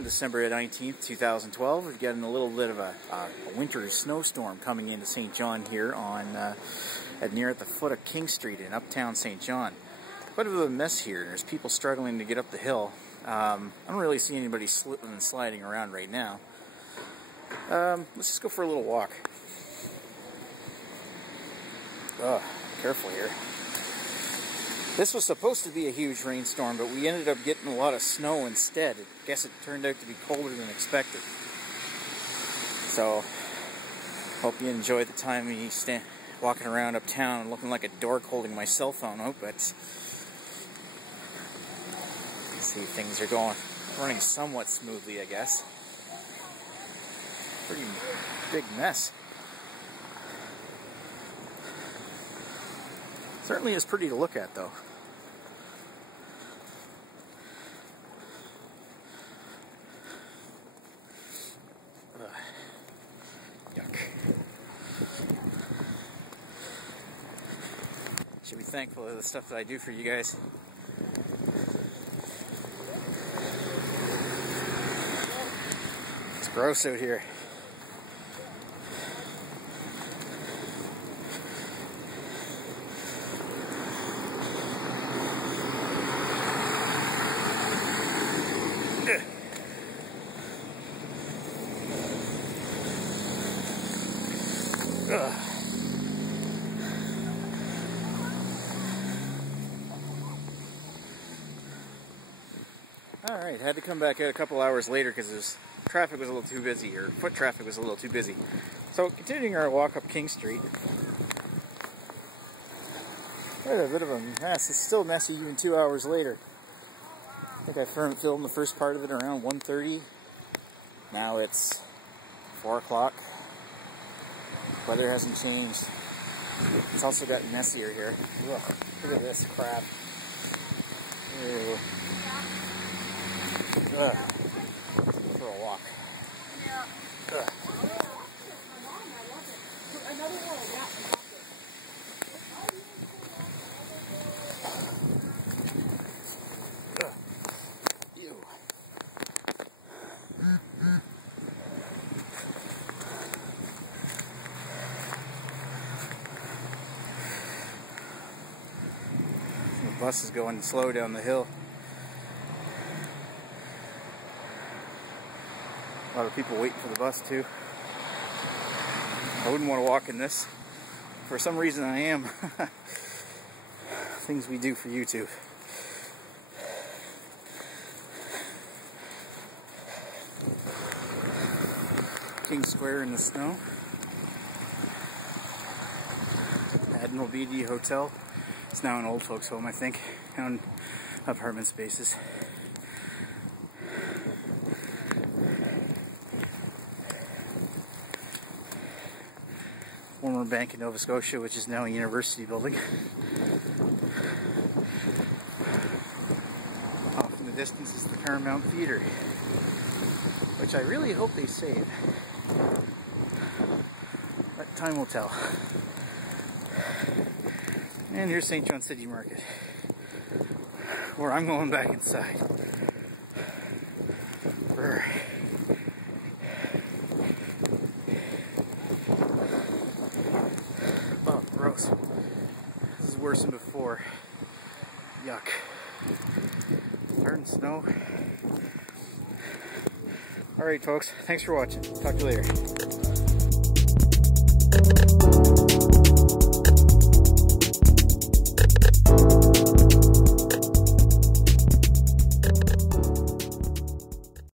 on December 19th, 2012. We're getting a little bit of a winter snowstorm coming into St. John here on near at the foot of King Street in Uptown St. John. Quite a bit of a mess here. There's people struggling to get up the hill. I don't really see anybody slipping and sliding around right now. Let's just go for a little walk. Careful here. This was supposed to be a huge rainstorm, but we ended up getting a lot of snow instead. I guess it turned out to be colder than expected. So, hope you enjoyed the time of me walking around uptown looking like a dork holding my cell phone out, but see, things are running somewhat smoothly, I guess. Pretty big mess. Certainly is pretty to look at, though. Yuck. Should be thankful for the stuff that I do for you guys. It's gross out here. Alright, had to come back out a couple hours later because traffic was a little too busy, or foot traffic was a little too busy. So, continuing our walk up King Street. Quite a bit of a mess. It's still messy even 2 hours later. I think I filmed the first part of it around 1:30. Now it's 4 o'clock. Weather hasn't changed. It's also gotten messier here. Ugh, look at this crap. Ew. Ugh. For a walk. Ugh. Ew. The bus is going slow down the hill. A lot of people waiting for the bus too. I wouldn't want to walk in this. For some reason I am. Things we do for YouTube. King Square in the snow. Admiral BD Hotel. It's now an old folks home, I think. On apartment spaces. Former Bank of Nova Scotia, which is now a university building. Off in the distance is the Paramount Theatre, which I really hope they save. But time will tell. And here's St. John City Market, where I'm going back inside. Brr. Oh, gross. This is worse than before. Yuck. Starting to snow. Alright folks, thanks for watching. Talk to you later.